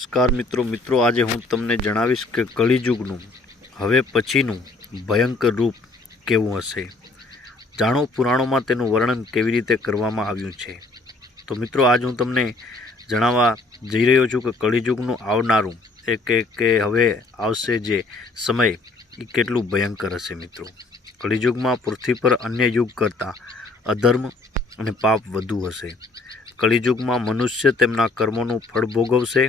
નમસ્કાર મિત્રો મિત્રો, આજે હું તમને જણાવીશ કે કળીયુગનું, હવે પછીનું ભયંકર રૂપ કેવું હશે? જાણો, પુરાણોમાં તેનું વર્ણન કેવી રીતે કરવામાં આવ્યું છે? તો મિત્રો, આજ હું તમને જણાવવા જઈ રહ્યો છું કે કળીયુગનું આવનારું, એ કે કે હવે આવશે જે સમય એ કેટલું ભયંકર હશે મિત્રો? કળીયુગમાં પૃથ્વી પર અન્ય યુગ કરતાં અધર્મ અને પાપ વધુ હશે. કળીયુગમાં મનુષ્ય તેમના કર્મોનું ફળ ભોગવશે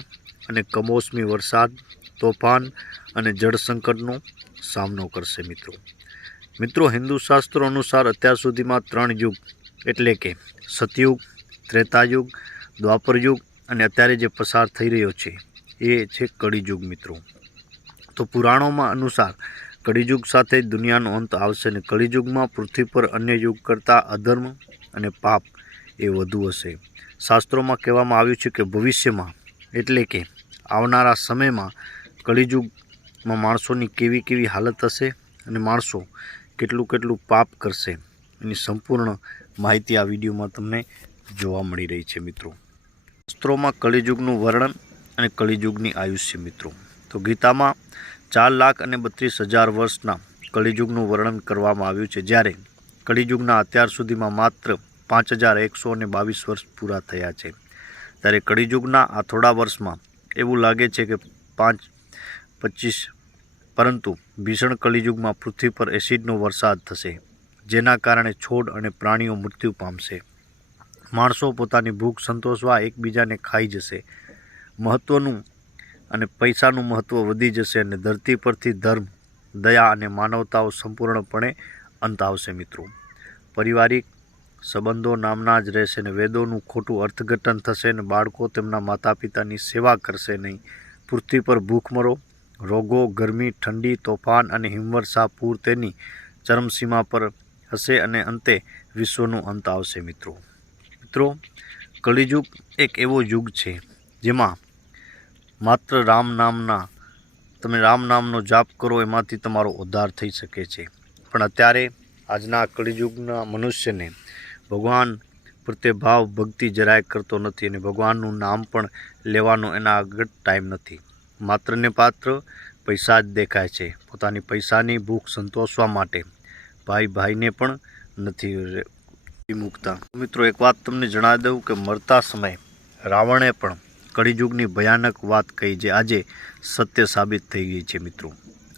અને કમોસમી વરસાદ, તોફાન અને જળ સંકટનો સામનો કરશે મિત્રો. મિત્રો હિન્દુ શાસ્ત્રો અનુસાર અત્યાર સુધીમાં ત્રણ યુગ એટલે કે સતયુગ, ત્રેતાયુગ, દ્વાપરયુગ અને અત્યારે જે પસાર થઈ રહ્યો છે, એ છે કળીયુગ મિત્રો. તો પુરાણોમાં અનુસાર કળીયુગ સાથે દુનિયાનો અંત આવશે અને કળીયુગમાં પૃથ્વી પર અન્ય યુગ કરતાં અધર્મ અને પાપ એ વધુ હશે. શાસ્ત્રોમાં કહેવામાં આવ્યું છે કે ભવિષ્યમાં એટલે કે આવનારા સમયમાં કળીયુગમાં માણસોની કેવી કેવી હાલત હશે અને માણસો કેટલું કેટલું પાપ કરશે એની સંપૂર્ણ માહિતી આ વિડીયોમાં તમને જોવા મળી રહી છે, મિત્રો. શાસ્ત્રોમાં કળિયુગનું વર્ણન અને કળીયુગની આયુષ્ય, મિત્રો. તો ગીતામાં ચાર લાખ અને બત્રીસ હજાર વર્ષના કળીયુગનું વર્ણન કરવામાં આવ્યું છે. જ્યારે કળીયુગના અત્યાર સુધીમાં માત્ર પાંચ હજાર એકસો અને બાવીસ વર્ષ પૂરા થયા છે. ત્યારે કળીયુગના આ થોડા વર્ષમાં એવું લાગે છે કે પાંચ, પચીસ, પરંતુ ભીષણ કળીયુગમાં પૃથ્વી પર એસિડનો વરસાદ થશે, જેના કારણે છોડ અને પ્રાણીઓ મૃત્યુ પામશે. માણસો પોતાની ભૂખ સંતોષવા એકબીજાને ખાઈ જશે. મહત્ત્વનું અને પૈસાનું મહત્ત્વ વધી જશે અને ધરતી પરથી ધર્મ, દયા અને માનવતાઓ સંપૂર્ણપણે અંત આવશે મિત્રો. પારિવારિક સંબંધો નામના જ રહેશે ને વેદોનું ખોટું અર્થઘટન થશે ને બાળકો તેમના માતા પિતાની સેવા કરશે નહીં. પૃથ્વી પર ભૂખમરો રોગો, ગરમી, ઠંડી, તોફાન અને હિમવર્ષા પૂર તેની ચરમસીમા પર હશે અને અંતે વિશ્વનું અંત આવશે મિત્રો. મિત્રો કળિયુગ એક એવો યુગ છે જેમાં માત્ર રામ નામના, તમે રામ નામનો જાપ કરો એમાંથી તમારો ઉદ્ધાર થઈ શકે છે. પણ અત્યારે આજના કળિયુગના મનુષ્યને ભગવાન પ્રત્યે ભાવ ભક્તિ જરાય કરતો નથી અને ભગવાનનું નામ પણ લેવાનો એના આગળ ટાઈમ નથી. માત્રને પાત્ર પૈસા જ દેખાય છે. પોતાની પૈસાની ભૂખ સંતોષવા માટે ભાઈ ભાઈને પણ નથી મૂકતા. મિત્રો, એક વાત તમને જણાવી દઉં કે મરતા સમયે રાવણે પણ કળિયુગની ભયાનક વાત કહી જે આજે સત્ય સાબિત થઈ ગઈ છે મિત્રો.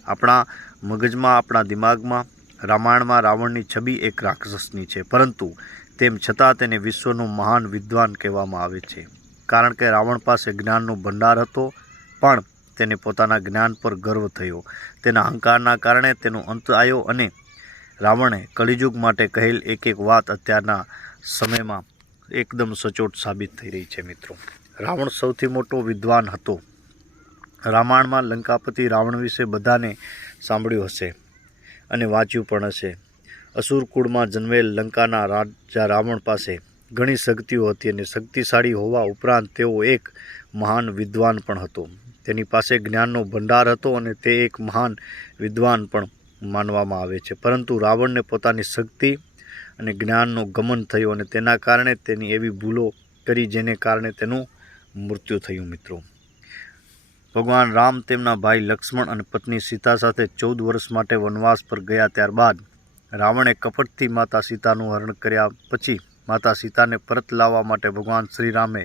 આપણા મગજમાં, આપણા દિમાગમાં રામાયણમાં રાવણની છબી એક રાક્ષસની છે, પરંતુ તેમ છતાં તેને વિશ્વનું મહાન વિદ્વાન કહેવામાં આવે છે. કારણ કે રાવણ પાસે જ્ઞાનનો ભંડાર હતો, પણ તેને પોતાના જ્ઞાન પર ગર્વ થયો. તેના અહંકારના કારણે તેનો અંત આવ્યો અને રાવણે કળિયુગ માટે કહેલ એક એક વાત અત્યારના સમયમાં એકદમ સચોટ સાબિત થઈ રહી છે, મિત્રો. રાવણ સૌથી મોટો વિદ્વાન હતો. રામાયણમાં લંકાપતિ રાવણ વિશે બધાને સાંભળ્યું હશે. અને વાંચ્યું પણ હશે. અસુર કુળમાં જન્મેલ લંકાના રાજા રાવણ પાસે ઘણી શક્તિઓ હતી અને શક્તિશાળી હોવા ઉપરાંત તેઓ એક મહાન વિદ્વાન પણ હતો. તેની પાસે જ્ઞાનનો ભંડાર હતો અને તે એક મહાન વિદ્વાન પણ માનવામાં આવે છે. પરંતુ રાવણને પોતાની શક્તિ અને જ્ઞાનનો ગમન થયો અને તેના કારણે તેની એવી ભૂલો કરી જેને કારણે તેનું મૃત્યુ થયું, મિત્રો. ભગવાન રામ, તેમના ભાઈ લક્ષ્મણ અને પત્ની સીતા સાથે ચૌદ વર્ષ માટે વનવાસ પર ગયા ત્યારબાદ રાવણે કપટથી માતા સીતાનું હરણ કર્યા પછી માતા સીતાને પરત લાવવા માટે ભગવાન શ્રીરામે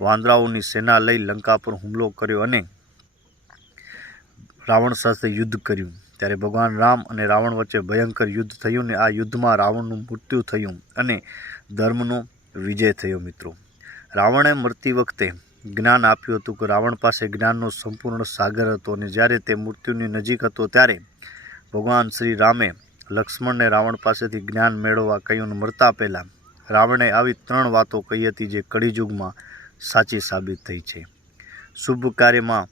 વાંદરાઓની સેના લઈ લંકા પર હુમલો કર્યો અને રાવણ સાથે યુદ્ધ કર્યું. ત્યારે ભગવાન રામ અને રાવણ વચ્ચે ભયંકર યુદ્ધ થયું ને આ યુદ્ધમાં રાવણનું મૃત્યુ થયું અને ધર્મનો વિજય થયો મિત્રો. રાવણે મરતી વખતે જ્ઞાન આપ્યું હતું કે રાવણ પાસે જ્ઞાનનો સંપૂર્ણ સાગર હતો અને જ્યારે તે મૃત્યુની નજીક હતો ત્યારે ભગવાન શ્રી રામે લક્ષ્મણને રાવણ પાસેથી જ્ઞાન મેળવવા કહ્યું મરતા પહેલાં રાવણે આવી ત્રણ વાતો કહી હતી જે કળીયુગમાં સાચી સાબિત થઈ છે. શુભ કાર્યમાં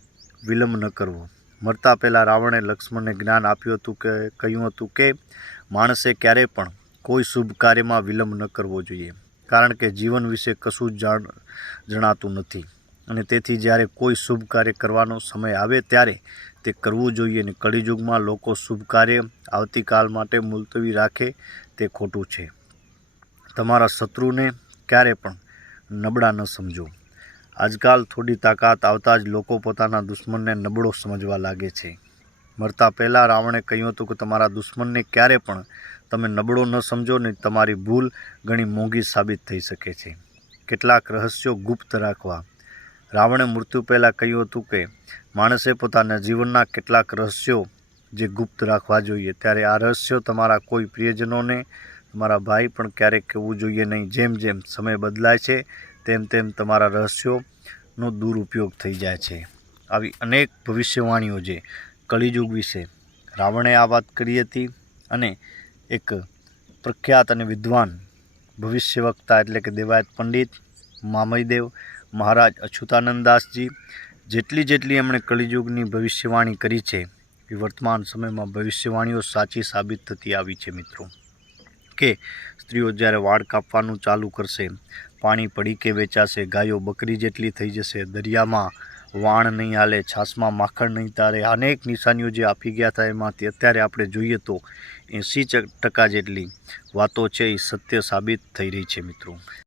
વિલંબ ન કરવો. મરતા પહેલાં રાવણે લક્ષ્મણને જ્ઞાન આપ્યું હતું કે, કહ્યું હતું કે, માણસે ક્યારેય પણ કોઈ શુભ કાર્યમાં વિલંબ ન કરવો જોઈએ, કારણ કે જીવન વિશે કશું જાણ, જણાતું નથી. અને તેથી જ્યારે કોઈ શુભ કાર્ય કરવાનો સમય આવે ત્યારે તે કરવું જોઈએ અને કળીયુગમાં લોકો શુભ કાર્ય આવતીકાલ માટે મુલતવી રાખે તે ખોટું છે. તમારા શત્રુને ક્યારે પણ નબળા ન સમજો. આજકાલ થોડી તાકાત આવતા જ લોકો પોતાના દુશ્મનને નબળો સમજવા લાગે છે. મરતા પહેલાં રાવણે કહ્યું હતું કે તમારા દુશ્મનને ક્યારે પણ તમે નબળો ન સમજો ને તમારી ભૂલ ઘણી મોંઘી સાબિત થઈ શકે છે. કેટલાક રહસ્યો ગુપ્ત રાખવા રાવણે મૃત્યુ પહેલાં કહ્યું હતું કે, માણસે પોતાના જીવનના કેટલાક રહસ્યો જે ગુપ્ત રાખવા જોઈએ. ત્યારે આ રહસ્યો તમારા કોઈ પ્રિયજનોને, તમારા ભાઈ પણ ક્યારેક કહેવું જોઈએ નહીં. જેમ જેમ સમય બદલાય છે, તેમ તેમ તમારા રહસ્યોનો દુરુપયોગ થઈ જાય છે. આવી અનેક ભવિષ્યવાણીઓ જે કળીયુગ વિશે. રાવણે આ વાત કરી હતી અને એક પ્રખ્યાત અને વિદ્વાન ભવિષ્યવક્તા એટલે કે દેવાયત પંડિત મામયદેવ મહારાજ અચ્યુતાનંદદાસજી જેટલી જેટલી એમણે કળિયુગની ભવિષ્યવાણી કરી છે, એ વર્તમાન સમયમાં ભવિષ્યવાણીઓ સાચી સાબિત થતી આવી છે મિત્રો. કે સ્ત્રીઓ જ્યારે વાળ કાપવાનું ચાલુ કરશે, પાણી પડી કે વેચાશે, ગાયો બકરી જેટલી થઈ જશે, દરિયામાં વાણ નહીં હાલે, છાસમાં માખણ નહીં તારે, અનેક નિશાનીઓ જે આપી ગયા હતા એમાંથી અત્યારે આપણે જોઈએ તો એંસી ટકા જેટલી વાતો છે એ સત્ય સાબિત થઈ રહી છે મિત્રો.